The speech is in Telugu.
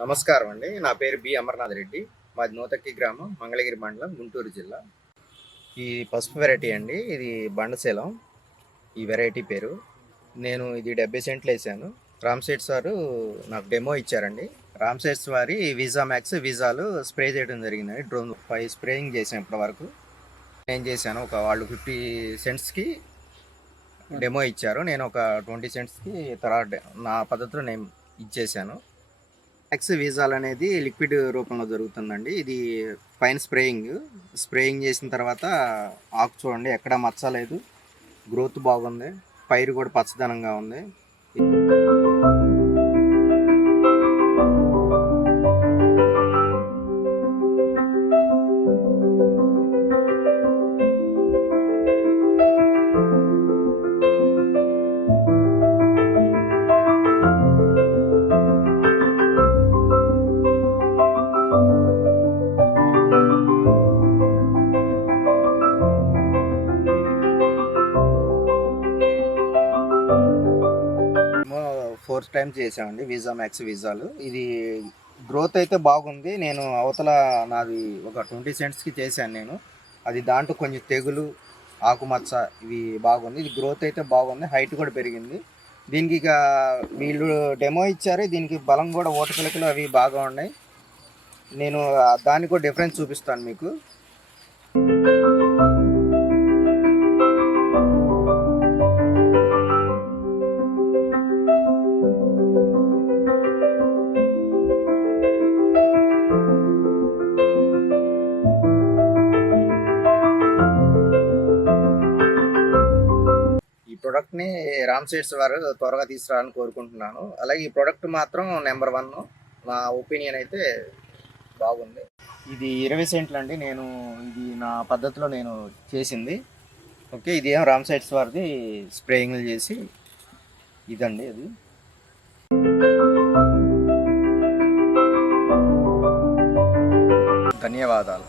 నమస్కారం అండి. నా పేరు బి అమర్నాథ్ రెడ్డి. మాది నూతక్కి గ్రామం, మంగళగిరి మండలం, గుంటూరు జిల్లా. ఈ పసుపు వెరైటీ అండి. ఇది బండశీలం. ఈ వెరైటీ పేరు. నేను ఇది 70 సెంట్లు వేసాను. రామ్ సీడ్స్ వారు నాకు డెమో ఇచ్చారండి. రామ్ సీడ్స్ వారి వీజా మ్యాక్స్ వీజాలు స్ప్రే చేయడం జరిగిందండి. డ్రోన్ 5 స్ప్రేయింగ్ చేసాను ఇప్పటి వరకు. నేను చేశాను వాళ్ళు 50 సెంట్స్కి డెమో ఇచ్చారు. నేను ఒక 20 సెంట్స్కి తర్వాత నా పద్ధతిలో నేను ఇచ్చేసాను. ఎక్స్ వీజాల్ అనేది లిక్విడ్ రూపంలో జరుగుతుందండి. ఇది పైన స్ప్రేయింగ్ చేసిన తర్వాత ఆకు చూడండి, ఎక్కడ మచ్చలేదు, గ్రోత్ బాగుంది, పైరు కూడా పచ్చదనంగా ఉంది. ఫోర్త్ టైం చేసామండి వీజా మ్యాక్స్ వీజాలు. ఇది గ్రోత్ అయితే బాగుంది. నేను అవతల నాది ఒక 20 సెంట్స్కి చేశాను నేను. అది దాంట్లో కొంచెం తెగులు, ఆకుమచ్చ ఇవి బాగుంది. ఇది గ్రోత్ అయితే బాగుంది, హైట్ కూడా పెరిగింది. దీనికి ఇక వీళ్ళు డెమో ఇచ్చారు. దీనికి బలం కూడా ఓట పిలకలు అవి బాగా ఉన్నాయి. నేను దానికి కూడా డిఫరెన్స్ చూపిస్తాను మీకు. ప్రోడక్ట్ని రామ్ సీడ్స్ వారు త్వరగా తీసుకురావాలని కోరుకుంటున్నాను. అలాగే ఈ ప్రోడక్ట్ మాత్రం నెంబర్ 1 నా ఒపీనియన్ అయితే బాగుంది. ఇది 20 సెంట్లు అండి. నేను ఇది నా పద్ధతిలో నేను చేసింది. ఓకే, ఇది ఏం రామ్ సీడ్స్ వారిది స్ప్రేయింగ్లు చేసి ఇదండి అది. ధన్యవాదాలు.